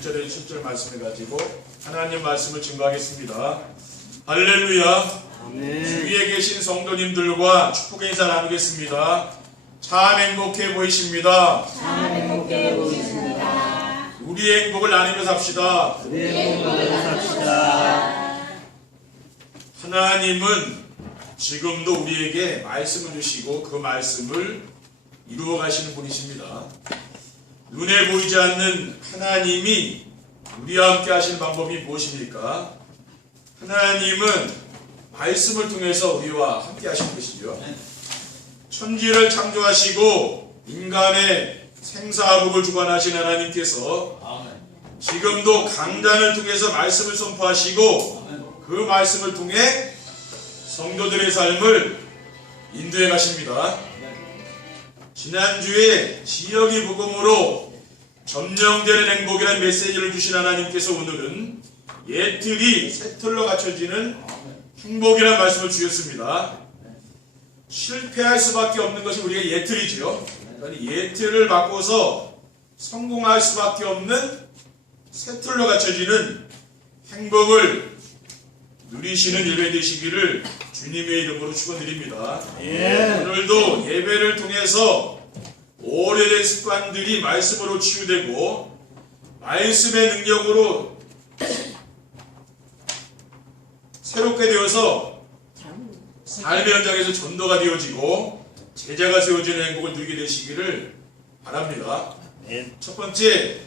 1절에 7절 말씀을 가지고 하나님 말씀을 증거하겠습니다. 할렐루야. 아멘. 주위에 계신 성도님들과 축복의 인사 나누겠습니다. 참 행복해 보이십니다. 참 행복해 보이십니다. 우리의 행복을 나누며 삽시다. 우리의 행복을 삽시다. 하나님은 지금도 우리에게 말씀을 주시고 그 말씀을 이루어 가시는 분이십니다. 눈에 보이지 않는 하나님이 우리와 함께 하시는 방법이 무엇입니까? 하나님은 말씀을 통해서 우리와 함께 하시는 것이죠. 천지를 창조하시고 인간의 생사복을 주관하신 하나님께서 지금도 강단을 통해서 말씀을 선포하시고 그 말씀을 통해 성도들의 삶을 인도해 가십니다. 지난주에 지역의 복음으로 점령되는 행복이라는 메시지를 주신 하나님께서 오늘은 예틀이 새틀로 갖춰지는 행복이라는 말씀을 주셨습니다. 실패할 수밖에 없는 것이 우리가 예틀이죠. 예틀을 바꿔서 성공할 수밖에 없는 새틀로 갖춰지는 행복을 누리시는 예배 되시기를 주님의 이름으로 축원드립니다. 오늘도 예배를 통해서 오래된 습관들이 말씀으로 치유되고 말씀의 능력으로 새롭게 되어서 삶의 현장에서 전도가 되어지고 제자가 세워지는 행복을 누리게 되시기를 바랍니다. 첫 번째,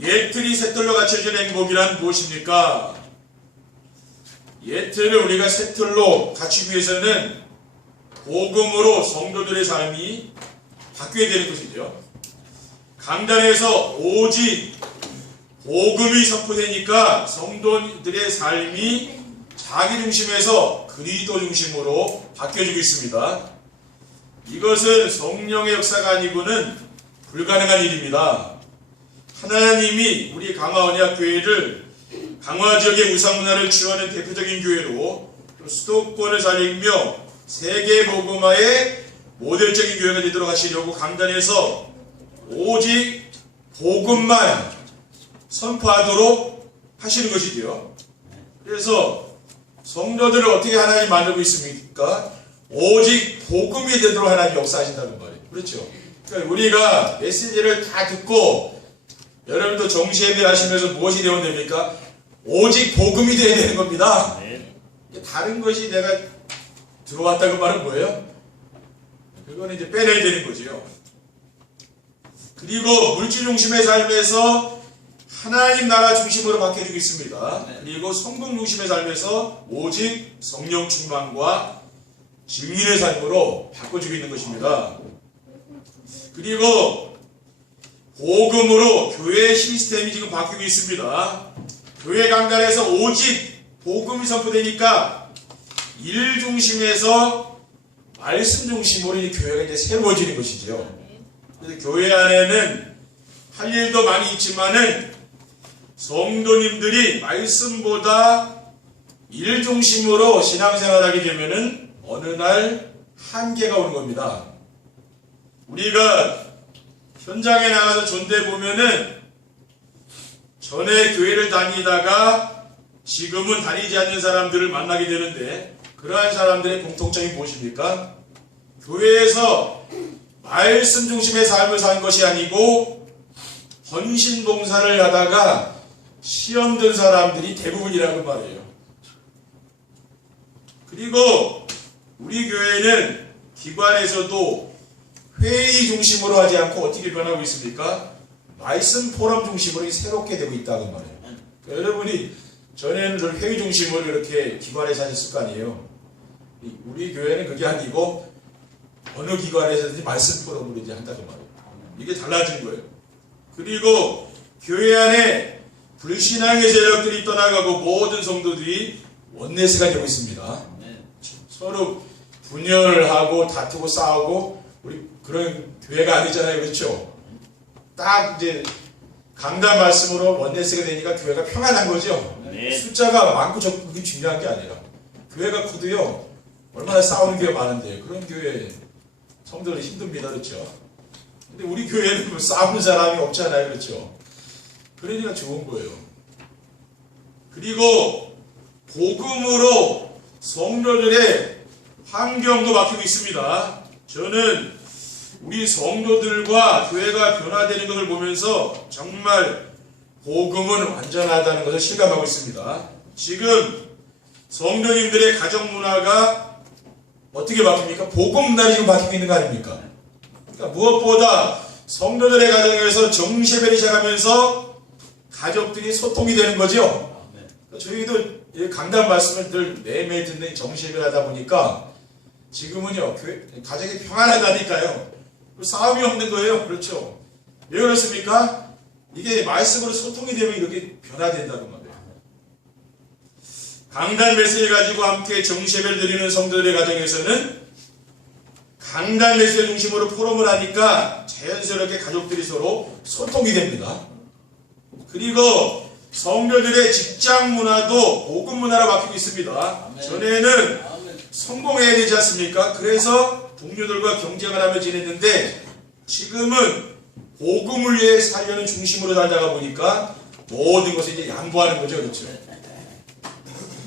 예틀이 새틀로 갖춰지는 행복이란 무엇입니까? 예틀을 우리가 새틀로 갖추기 위해서는 복음으로 성도들의 삶이 바뀌어야 되는 것이죠. 강단에서 오직 복음이 선포되니까 성도들의 삶이 자기 중심에서 그리스도 중심으로 바뀌어지고 있습니다. 이것은 성령의 역사가 아니고는 불가능한 일입니다. 하나님이 우리 강화언약교회를 강화 지역의 우상문화를 취하는 대표적인 교회로 수도권을 살리며 세계 복음화의 모델적인 교회가 되도록 하시려고 강단에서 오직 복음만 선포하도록 하시는 것이지요. 그래서 성도들을 어떻게 하나님 만들고 있습니까? 오직 복음이 되도록 하나님 역사하신다는 말이에요. 그렇죠? 그러니까 우리가 메시지를 다 듣고 여러분도 정시예배 하시면서 무엇이 되어야 됩니까? 오직 복음이 되어야 되는 겁니다. 다른 것이 내가 들어왔다고 말은 뭐예요? 그거는 이제 빼내야 되는 거지요. 그리고 물질 중심의 삶에서 하나님 나라 중심으로 바뀌어지고 있습니다. 그리고 성공 중심의 삶에서 오직 성령 충만과 증인의 삶으로 바꿔지고 있는 것입니다. 그리고 복음으로 교회 시스템이 지금 바뀌고 있습니다. 교회 강단에서 오직 복음이 선포되니까 일 중심에서 말씀 중심으로 이 교회가 이제 새로워지는 것이죠. 그래서 교회 안에는 할 일도 많이 있지만은 성도님들이 말씀보다 일 중심으로 신앙생활하게 되면은 어느 날 한계가 오는 겁니다. 우리가 현장에 나가서 전도해 보면은 전에 교회를 다니다가 지금은 다니지 않는 사람들을 만나게 되는데 그러한 사람들의 공통점이 무엇입니까? 교회에서 말씀 중심의 삶을 산 것이 아니고 헌신 봉사를 하다가 시험 든 사람들이 대부분이라고 말해요. 그리고 우리 교회는 기관에서도 회의 중심으로 하지 않고 어떻게 변하고 있습니까? 말씀 포럼 중심으로 새롭게 되고 있다고 말해요. 그러니까 여러분이 전에는 회의 중심으로 이렇게 기관에서 하셨을 거 아니에요. 우리 교회는 그게 아니고 어느 기관에서든지 말씀 포럼으로 이제 한다고 말해요. 이게 달라진 거예요. 그리고 교회 안에 불신앙의 세력들이 떠나가고 모든 성도들이 원내스가 되고 있습니다. 서로 분열을 하고 다투고 싸우고 우리 그런 교회가 아니잖아요. 그렇죠? 딱 이제 강단 말씀으로 원내스가 되니까 교회가 평안한 거죠. 숫자가 많고 적고 그게 중요한 게 아니라 교회가 커도요 얼마나 싸우는 교회 많은데 그런 교회 성도들이 힘듭니다. 그렇죠? 근데 우리 교회는 뭐 싸우는 사람이 없잖아요. 그렇죠? 그러니까 좋은 거예요. 그리고 복음으로 성도들의 환경도 바뀌고 있습니다. 저는 우리 성도들과 교회가 변화되는 것을 보면서 정말 복음은 완전하다는 것을 실감하고 있습니다. 지금 성도님들의 가정 문화가 어떻게 바뀝니까? 복음 문화로 지금 바뀌고 있는 거 아닙니까? 그러니까 무엇보다 성도들의 가정에서 정시예배를 시작하면서 가족들이 소통이 되는 거죠. 저희도 강단 말씀을 늘 매일매일 듣는 정시예배를 하다 보니까 지금은요, 가정이 평안하다니까요. 싸움이 없는 거예요. 그렇죠. 왜 그렇습니까? 이게 말씀으로 소통이 되면 이렇게 변화된다고 말이에요. 강단 메시지 가지고 함께 정시예배를 드리는 성도들의 가정에서는 강단 메시지 중심으로 포럼을 하니까 자연스럽게 가족들이 서로 소통이 됩니다. 그리고 성도들의 직장 문화도 복음 문화로 바뀌고 있습니다. 전에는 성공해야 되지 않습니까? 그래서 동료들과 경쟁을 하며 지냈는데 지금은 복음을 위해 살려는 중심으로 살다가 보니까 모든 것을 이제 양보하는 거죠. 그렇죠?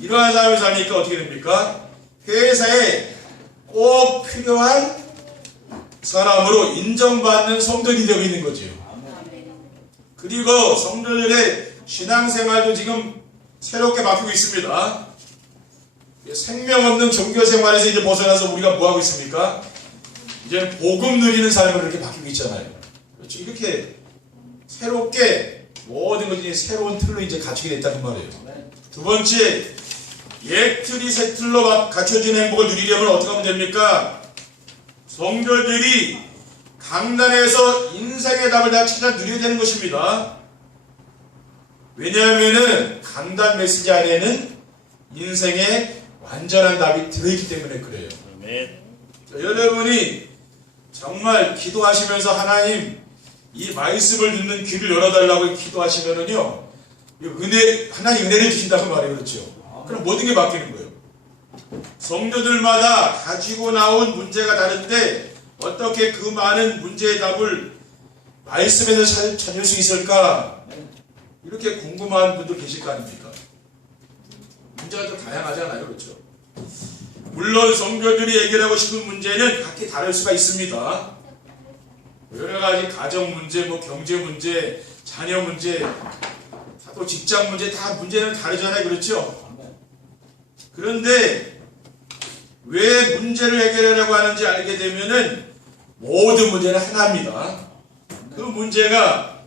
이러한 삶을 사니까 어떻게 됩니까? 회사에 꼭 필요한 사람으로 인정받는 성도들이 되고 있는 거죠. 그리고 성도들의 신앙생활도 지금 새롭게 바뀌고 있습니다. 생명 없는 종교 생활에서 이제 벗어나서 우리가 뭐 하고 있습니까? 이제 복음 누리는 삶으로 이렇게 바뀌고 있잖아요. 그렇죠? 이렇게 새롭게 모든 것이 새로운 틀로 이제 갖추게 됐다는 말이에요. 두 번째, 옛 틀이 새 틀로 갖춰진 행복을 누리려면 어떻게 하면 됩니까? 성도들이 강단에서 인생의 답을 다 찾아 누려야 되는 것입니다. 왜냐하면은 강단 메시지 안에는 인생의 완전한 답이 들어있기 때문에 그래요. 여러분이 정말 기도하시면서 하나님 이 말씀을 듣는 귀를 열어달라고 기도하시면은요, 하나님 은혜를 주신다고 말해요. 그렇죠? 그럼 모든 게 바뀌는 거예요. 성도들마다 가지고 나온 문제가 다른데 어떻게 그 많은 문제의 답을 말씀에서 찾을 수 있을까? 이렇게 궁금한 분도 계실 거 아닙니까? 문제가 좀 다양하잖아요. 그렇죠? 물론 성도들이 해결하고 싶은 문제는 각기 다를 수가 있습니다. 여러 가지 가정 문제, 경제 문제, 자녀 문제, 또 직장 문제, 다 문제는 다르잖아요. 그렇죠? 그런데 왜 문제를 해결하려고 하는지 알게 되면은 모든 문제는 하나입니다. 그 문제가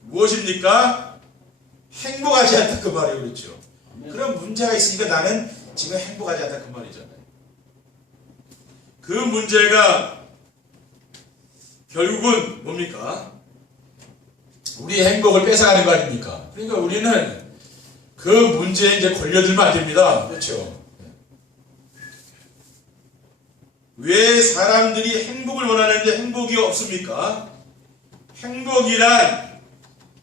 무엇입니까? 행복하지 않다 그 말이에요. 그렇죠? 그런 문제가 있으니까 나는 지금 행복하지 않다 그 말이잖아요. 그 문제가 결국은 뭡니까? 우리의 행복을 뺏어가는 거 아닙니까? 그러니까 우리는 그 문제에 이제 걸려들면 안 됩니다. 그렇죠? 왜 사람들이 행복을 원하는데 행복이 없습니까? 행복이란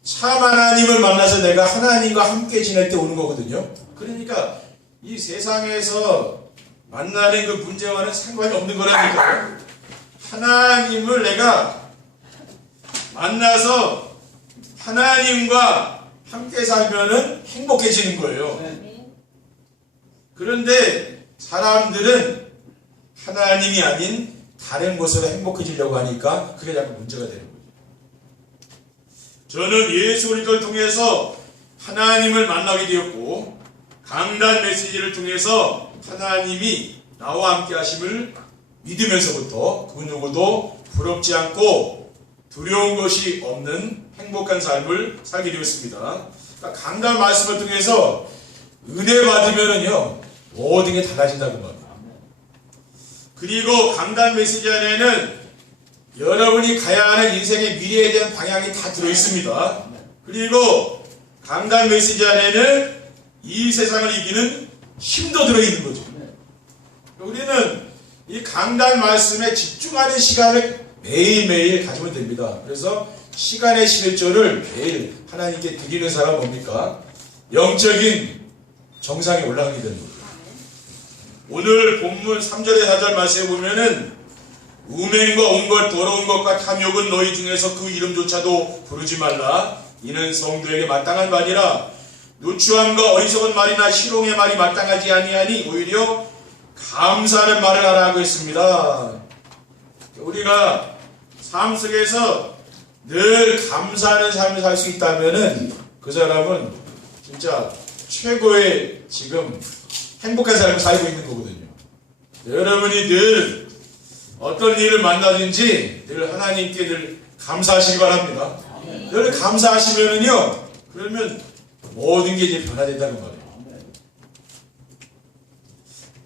참 하나님을 만나서 내가 하나님과 함께 지낼 때 오는 거거든요. 그러니까 이 세상에서 만나는 그 문제와는 상관이 없는 거라니까요. 하나님을 내가 만나서 하나님과 함께 살면은 행복해지는 거예요. 그런데 사람들은 하나님이 아닌 다른 것으로 행복해지려고 하니까 그게 자꾸 문제가 되는 거예요. 저는 예수 그리스도를 통해서 하나님을 만나게 되었고 강단 메시지를 통해서 하나님이 나와 함께 하심을 믿으면서부터 그 누구도 부럽지 않고 두려운 것이 없는 행복한 삶을 살게 되었습니다. 그러니까 강단 말씀을 통해서 은혜 받으면은요 모든 게 달라진다고 말합니다. 그리고 강단 메시지 안에는 여러분이 가야 하는 인생의 미래에 대한 방향이 다 들어있습니다. 그리고 강단 메시지 안에는 이 세상을 이기는 힘도 들어있는 거죠. 우리는 이 강단 말씀에 집중하는 시간을 매일매일 가지면 됩니다. 그래서 시간의 11조를 매일 하나님께 드리는 사람은 뭡니까? 영적인 정상에 올라가게 되는 거죠. 오늘 본문 3절에 4절 말씀에 보면은 음행과 온 것 더러운 것과 탐욕은 너희 중에서 그 이름조차도 부르지 말라. 이는 성도에게 마땅한 말이라 누추함과 어리석은 말이나 희롱의 말이 마땅하지 아니하니 오히려 감사하는 말을 하라고 했습니다. 우리가 삶 속에서 늘 감사하는 삶을 살 수 있다면은 그 사람은 진짜 최고의 지금 행복한 삶을 살고 있는 거거든요. 여러분이 늘 어떤 일을 만나든지 늘 하나님께 늘 감사하시기 바랍니다. 늘 감사하시면은요, 그러면 모든 게 이제 변화된다는 말이에요.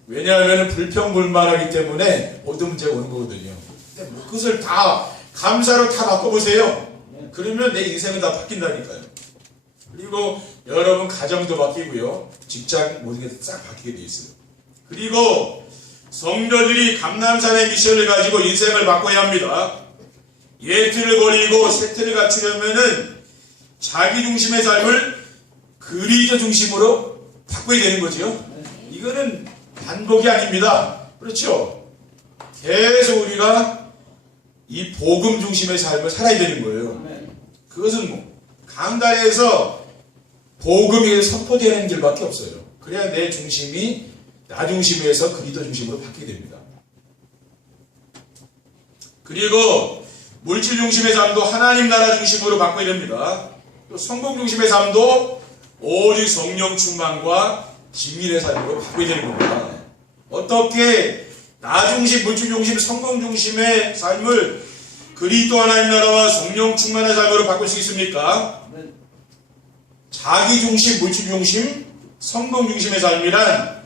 왜냐하면 불평불만하기 때문에 모든 문제가 오는 거거든요. 근데 그것을 다 감사로 다 바꿔보세요. 그러면 내 인생은 다 바뀐다니까요. 그리고 여러분 가정도 바뀌고요, 직장 모든 게 싹 바뀌게 돼 있어요. 그리고 성도들이 감람산의 미션을 가지고 인생을 바꿔야 합니다. 예틀을 버리고 세틀을 갖추려면은 자기 중심의 삶을 그리스도 중심으로 바꿔야 되는 거죠. 이거는 반복이 아닙니다. 그렇죠? 계속 우리가 이 복음 중심의 삶을 살아야 되는 거예요. 그것은 뭐 강단에서 복음이 선포되는 길밖에 없어요. 그래야 내 중심이 나 중심에서 그리스도 중심으로 바뀌게 됩니다. 그리고 물질 중심의 삶도 하나님 나라 중심으로 바꿔야 됩니다. 또 성공 중심의 삶도 오직 성령 충만과 진리의 삶으로 바꿔야 되는 겁니다. 어떻게 나 중심, 물질 중심, 성공 중심의 삶을 그리스도 하나님 나라와 성령 충만의 삶으로 바꿀 수 있습니까? 자기 중심, 물질 중심, 성공 중심의 삶이란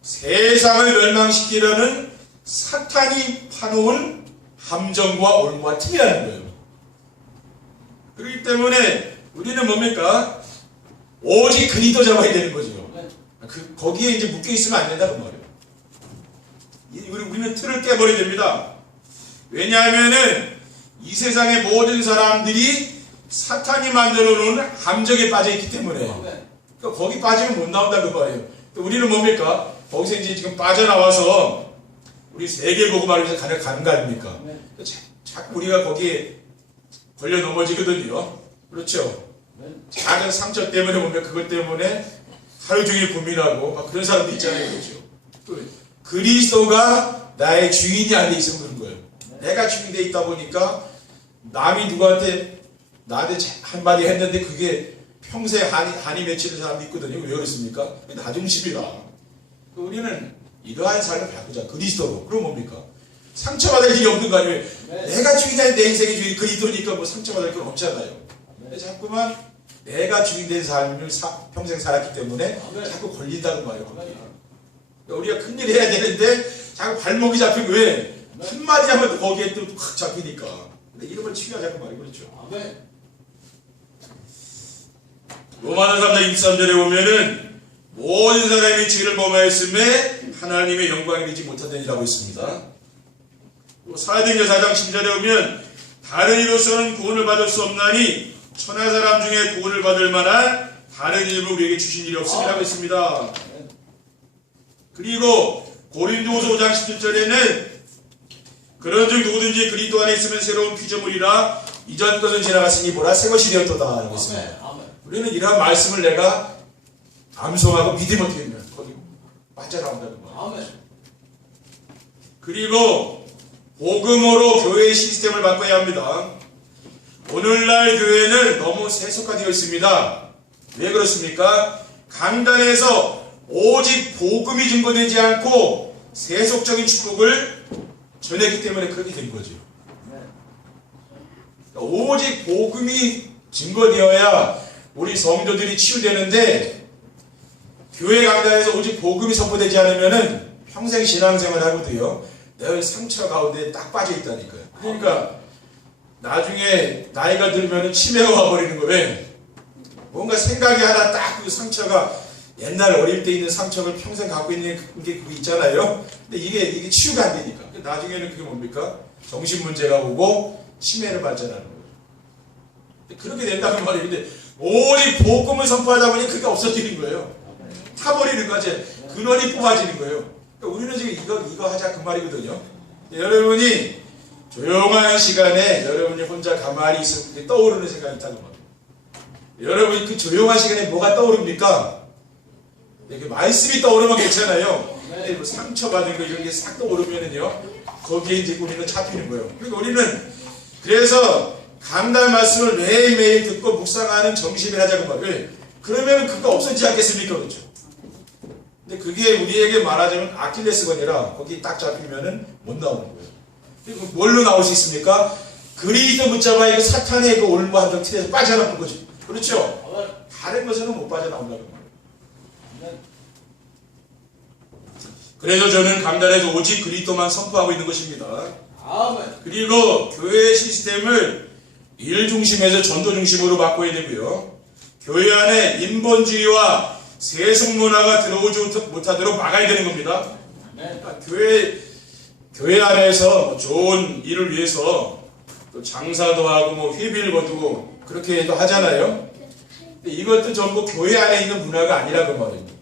세상을 멸망시키려는 사탄이 파놓은 함정과 올무와 틈이라는 거예요. 그렇기 때문에 우리는 뭡니까? 오직 그리스도 잡아야 되는 거죠. 거기에 이제 묶여 있으면 안 된다 그 말이에요. 우리는 틀을 깨버려야 됩니다. 왜냐하면은 이 세상의 모든 사람들이 사탄이 만들어 놓은 함정에 빠져 있기 때문에, 그러니까 거기 빠지면 못 나온다 그 말이에요. 우리는 뭡니까? 거기서 이제 지금 빠져나와서 우리 세계복음을 위해서 가는 거 아닙니까? 자꾸 우리가 거기에 걸려 넘어지거든요. 그렇죠? 작은 상처 때문에 보면 그것 때문에 하루 종일 고민하고 막 그런 사람도 있잖아요. 그렇죠? 그리스도가 나의 주인이 안 돼 있으면 그런 거예요. 내가 주인이 돼 있다 보니까 남이 누구한테 나한테 한마디 했는데 그게 평생 한이 맺히는 사람도 있거든요. 왜 그렇습니까? 나 중심이라. 우리는 이러한 삶을 바꾸자. 그리스도로. 그럼 뭡니까? 상처받을 일이 없는 거 아니에요? 내가 주인이 아닌 내 인생의 주인 그리스도니까 뭐 상처받을 건 없잖아요. 근데 자꾸만 내가 주인 된 삶을 평생 살았기 때문에 자꾸 걸린다는 말이에요. 우리가 큰일 해야 되는데 자꾸 발목이 잡히고 왜? 한마디 하면 거기에 또 확 잡히니까. 근데 이런 걸 치유하자고 말이에요. 그렇죠? 로마서 3장 23절에 보면은 모든 사람이 죄를 범하였음에 하나님의 영광이 되지 못하느니라고 있습니다. 사도행전 4장 10절에 보면 다른 이로서는 구원을 받을 수 없나니 천하 사람 중에 구원을 받을 만한 다른 이름을 우리에게 주신 일이 없음이라고 했습니다. 그리고 고린도후서 5장 17절에는 그런즉 누구든지 그리스도 안에 있으면 새로운 피조물이라 이전 것은 지나갔으니 보라 새 것이 되었도다 라고 했습니다. 우리는 이러한 말씀을 내가 암송하고 믿으면 어떻게 되냐, 거기 빠져나온다는 거예요. 그리고 복음으로 교회의 시스템을 바꿔야 합니다. 오늘날 교회는 너무 세속화되어 있습니다. 왜 그렇습니까? 강단에서 오직 복음이 증거되지 않고 세속적인 축복을 전했기 때문에 그렇게 된 거죠. 오직 복음이 증거되어야 우리 성도들이 치유되는데, 교회 강단에서 오직 복음이 선포되지 않으면은 평생 신앙생활 하고도요, 늘 상처 가운데 딱 빠져 있다니까요. 그러니까 나중에 나이가 들면은 치매가 와버리는 거예요. 뭔가 생각이 하나 딱 그 상처가, 옛날 어릴 때 있는 상처를 평생 갖고 있는 게 그거 있잖아요. 근데 이게 치유가 안 되니까 나중에는 그게 뭡니까? 정신 문제가 오고 치매를 발전하는 거예요. 그렇게 된다는 말이에요. 근데 오직 복음을 선포하다 보니 그게 없어지는 거예요. 타버리는 거지. 근원이 뽑아지는 거예요. 그러니까 우리는 지금 이거 하자 그 말이거든요. 여러분이 조용한 시간에 여러분이 혼자 가만히 있으면 떠오르는 생각이 있다는 말이에요. 여러분 그 조용한 시간에 뭐가 떠오릅니까? 그 말씀이 떠오르면 괜찮아요. 근데 뭐 상처받은 거 이런 게 싹 떠오르면은요, 거기에 이제 우리는 잡히는 거예요. 그러니까 우리는 그래서 강단 말씀을 매일매일 듣고 묵상하는 정신을 하자고 말을. 그러면 그거 없어지지 않겠습니까? 그렇죠. 근데 그게 우리에게 말하자면 아킬레스건이라 거기 딱 잡히면은 못 나오는 거예요. 그리고 뭘로 나올 수 있습니까? 그리스도 붙잡아 이거 사탄의 그 올무하던 틀에서 빠져나오는 거죠. 그렇죠? 다른 것에는 못 빠져나온다는 거예요. 그래서 저는 강단에서 오직 그리스도만 선포하고 있는 것입니다. 그리고 교회 시스템을 일 중심에서 전도 중심으로 바꿔야 되고요. 교회 안에 인본주의와 세속 문화가 들어오지 못하도록 막아야 되는 겁니다. 그러니까 교회 안에서 좋은 일을 위해서 또 장사도 하고 뭐 회비를 거두고 그렇게도 하잖아요. 근데 이것도 전부 교회 안에 있는 문화가 아니라 그 말입니다.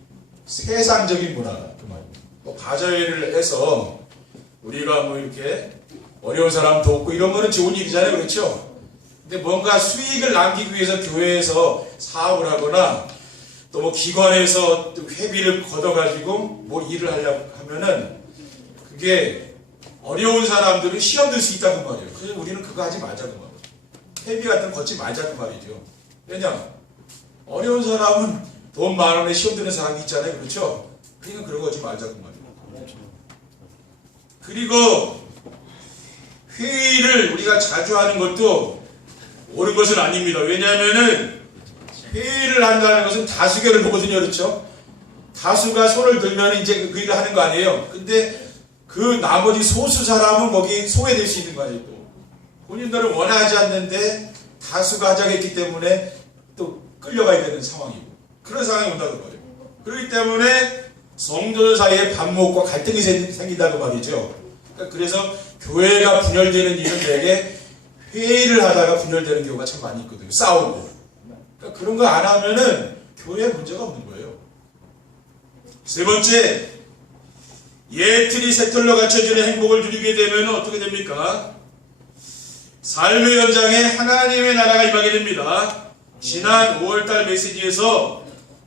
세상적인 문화다 그 말입니다. 뭐 바자회를 해서 우리가 뭐 이렇게 어려운 사람 돕고 이런 거는 좋은 일이잖아요, 그렇죠? 근데 뭔가 수익을 남기기 위해서 교회에서 사업을 하거나 또 뭐 기관에서 또 회비를 걷어가지고 뭐 일을 하려고 하면은 그게 어려운 사람들은 시험 들 수 있다고 말이에요. 그래서 우리는 그거 하지 말자고 말이에요. 회비 같은 거 걷지 말자고 말이죠. 왜냐? 어려운 사람은 돈 10,000원에 시험 드는 사람이 있잖아요, 그렇죠? 그러니까 그런 거 하지 말자고 말이에요. 그리고 회의를 우리가 자주 하는 것도 옳은 것은 아닙니다. 왜냐하면은 회의를 한다는 것은 다수결을 보거든요, 그렇죠? 다수가 손을 들면 이제 그 일을 하는 거 아니에요. 근데 그 나머지 소수 사람은 거기 소외될 수 있는 거 아니에요. 또 본인들은 원하지 않는데 다수가 하자고 했기 때문에 또 끌려가야 되는 상황이고 그런 상황이 온다고 말이에요. 그렇기 때문에 성도들 사이에 반목과 갈등이 생긴다고 말이죠. 그래서 교회가 분열되는 일은 되게 회의를 하다가 분열되는 경우가 참 많이 있거든요. 싸우고. 그러니까 그런 거 안 하면은 교회에 문제가 없는 거예요. 세 번째, 예틀이 새틀로 갖춰지는 행복을 누리게 되면 어떻게 됩니까? 삶의 현장에 하나님의 나라가 임하게 됩니다. 지난 5월달 메시지에서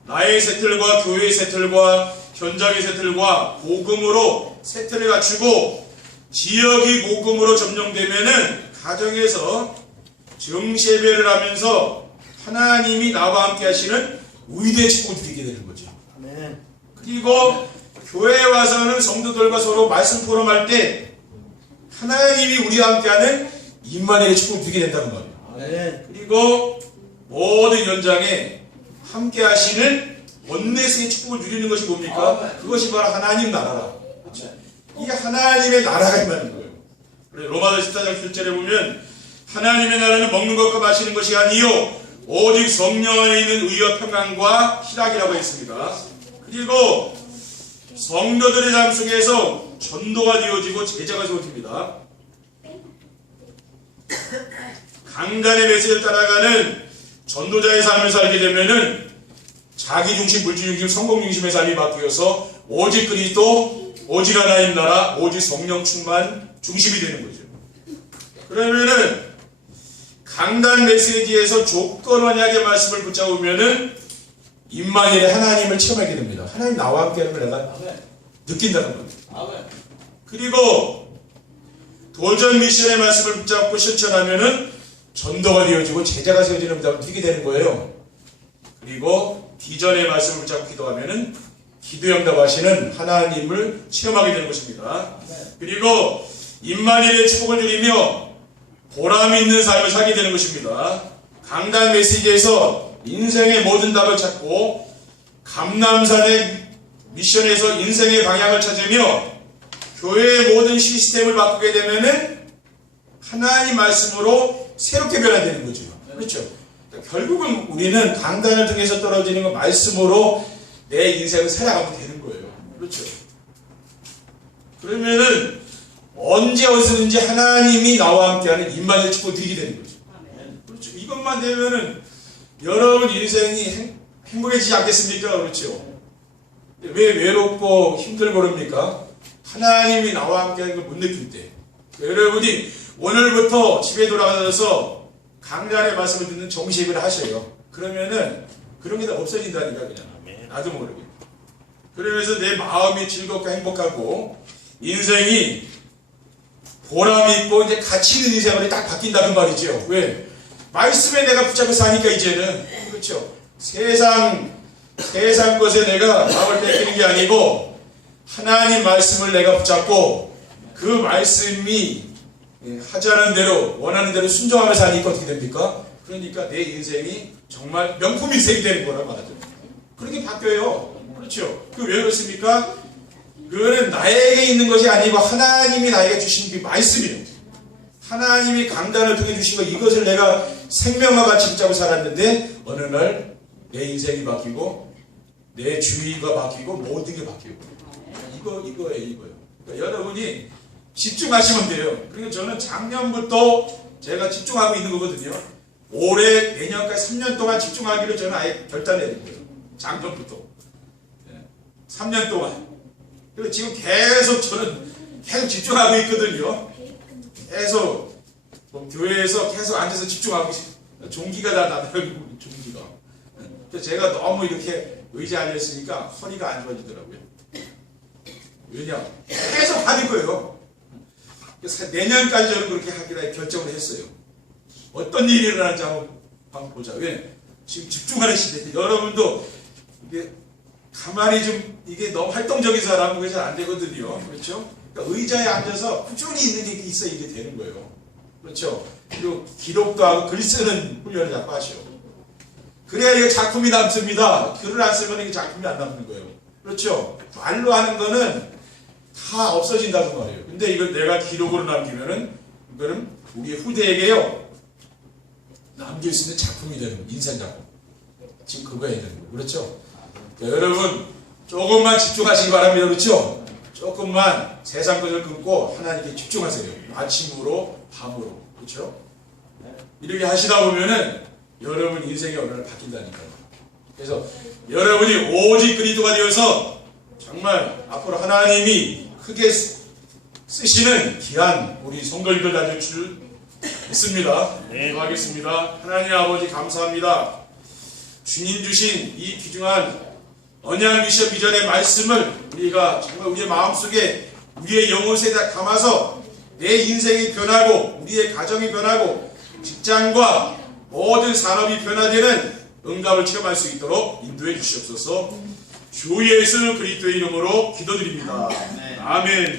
나의 새틀과 교회의 새틀과 현장의 새틀과 복음으로 새틀을 갖추고 지역이 복음으로 점령되면은 가정에서 정세배를 하면서 하나님이 나와 함께 하시는 위대의 축복을 드리게 되는 거죠. 그리고 교회에 와서는 성도들과 서로 말씀 포럼할 때 하나님이 우리와 함께하는 임마누엘의 축복을 드리게 된다는 거예요. 그리고 모든 현장에 함께 하시는 원내스의 축복을 누리는 것이 뭡니까? 그것이 바로 하나님 나라라. 그렇죠? 이게 하나님의 나라가 임하는 거예요. 로마서 14장 7절에 보면 하나님의 나라는 먹는 것과 마시는 것이 아니요 오직 성령 안에 있는 의와 평강과 희락이라고 했습니다. 그리고 성도들의 삶 속에서 전도가 되어지고 제자가 되어집니다. 강단의 메시지를 따라가는 전도자의 삶을 살게 되면은 자기 중심, 물질 중심, 성공 중심의 삶이 바뀌어서 오직 그리스도, 오직 하나님 나라, 오직 성령 충만 중심이 되는 거죠. 그러면은 강단 메시지에서 조건 언약의 말씀을 붙잡으면은 임마누엘의 하나님을 체험하게 됩니다. 하나님 나와 함께하는 걸 내가 느낀다는 겁니다. 그리고 도전 미션의 말씀을 붙잡고 실천하면은 전도가 되어지고 제자가 세워지는 문장을 누리게 되는 거예요. 그리고 비전의 말씀을 붙잡고 기도하면은 기도 응답하시는 하나님을 체험하게 되는 것입니다. 그리고 임마누엘의 축복을 누리며 보람 있는 삶을 살게 되는 것입니다. 강단 메시지에서 인생의 모든 답을 찾고 감남산의 미션에서 인생의 방향을 찾으며 교회의 모든 시스템을 바꾸게 되면은 하나님 말씀으로 새롭게 변화되는 거죠. 그렇죠? 그러니까 결국은 우리는 강단을 통해서 떨어지는 건 말씀으로 내 인생을 살아가면 되는 거예요. 그렇죠? 그러면은 언제 어디서든지 하나님이 나와 함께하는 임마누엘 축복을 드리게 되는 거죠. 그렇죠? 이것만 되면은 여러분 인생이 행복해지지 않겠습니까? 그렇죠? 왜 외롭고 힘들고 그럽니까? 하나님이 나와 함께하는 걸 못 느낄 때. 여러분이 오늘부터 집에 돌아가셔서 강단의 말씀을 듣는 정시예배를 하셔요. 그러면은 그런 게 다 없어진다니까 그냥 나도 모르게. 그러면서 내 마음이 즐겁고 행복하고 인생이 보람 있고 이제 가치 있는 인생으로 딱 바뀐다는 말이죠. 왜? 말씀에 내가 붙잡고 사니까 이제는 그렇죠. 세상 것에 내가 마음을 뺏기는 게 아니고 하나님 말씀을 내가 붙잡고 그 말씀이 하자는 대로 원하는 대로 순종하며 사니까 어떻게 됩니까? 그러니까 내 인생이 정말 명품 인생이 되는 거란 말이죠. 그렇게 바뀌어요. 그렇죠. 그 왜 그렇습니까? 그거는 나에게 있는 것이 아니고 하나님이 나에게 주신 그 말씀이에요. 하나님이 강단을 통해 주신 것, 이것을 내가 생명과 같이 붙잡고 살았는데 어느 날 내 인생이 바뀌고 내 주위가 바뀌고 모든 게 바뀌고 이거예요. 그러니까 여러분이 집중하시면 돼요. 그러니까 저는 작년부터 제가 집중하고 있는 거거든요. 올해 내년까지 3년 동안 집중하기를 저는 아예 결단해야 돼요. 작년부터 3년 동안. 그리고 지금 계속 저는 계속 집중하고 있거든요. 계속 교회에서 계속 앉아서 집중하고 있어요. 종기가 다 나더라고요. 종기가. 그래서 제가 너무 이렇게 의자에 앉아있으니까 허리가 안 좋아지더라고요. 왜냐? 계속 하는 거예요. 그래서 내년까지 저는 그렇게 하기로 결정을 했어요. 어떤 일이 일어나는지 한번 보자. 왜? 지금 집중하는 시대에 여러분도 이게 가만히 좀 이게 너무 활동적인 사람은 그게 잘 안 되거든요. 그렇죠? 그러니까 의자에 앉아서 꾸준히 있는 게 있어야 이게 되는 거예요. 그렇죠? 그리고 기록도 하고 글 쓰는 훈련을 자꾸 하시오. 그래야 이게 작품이 남습니다. 글을 안 쓰면 이게 작품이 안 남는 거예요. 그렇죠? 말로 하는 거는 다 없어진다고 말이에요. 근데 이걸 내가 기록으로 남기면은 이거는 우리 후대에게요 남길 수 있는 작품이 되는 거예요. 인생 작품. 지금 그거 해야 되는 거예요. 그렇죠? 그러니까 여러분 조금만 집중하시기 바랍니다. 그렇죠? 조금만 세상 것을 끊고 하나님께 집중하세요. 아침으로 밤으로. 그렇죠? 이렇게 하시다 보면은 여러분 인생이 어느 날 바뀐다니까요. 그래서 여러분이 오직 그리스도가 되어서 정말 앞으로 하나님이 크게 쓰시는 귀한 우리 성도님들 다될 줄 믿습니다. 기도하겠습니다. 하나님 아버지 감사합니다. 주님 주신 이 귀중한 언약 미션 비전의 말씀을 우리가 정말 우리의 마음속에 우리의 영혼에 담아서 내 인생이 변하고 우리의 가정이 변하고 직장과 모든 산업이 변화되는 응답을 체험할 수 있도록 인도해 주시옵소서. 주 예수 그리스도의 이름으로 기도드립니다. 아멘.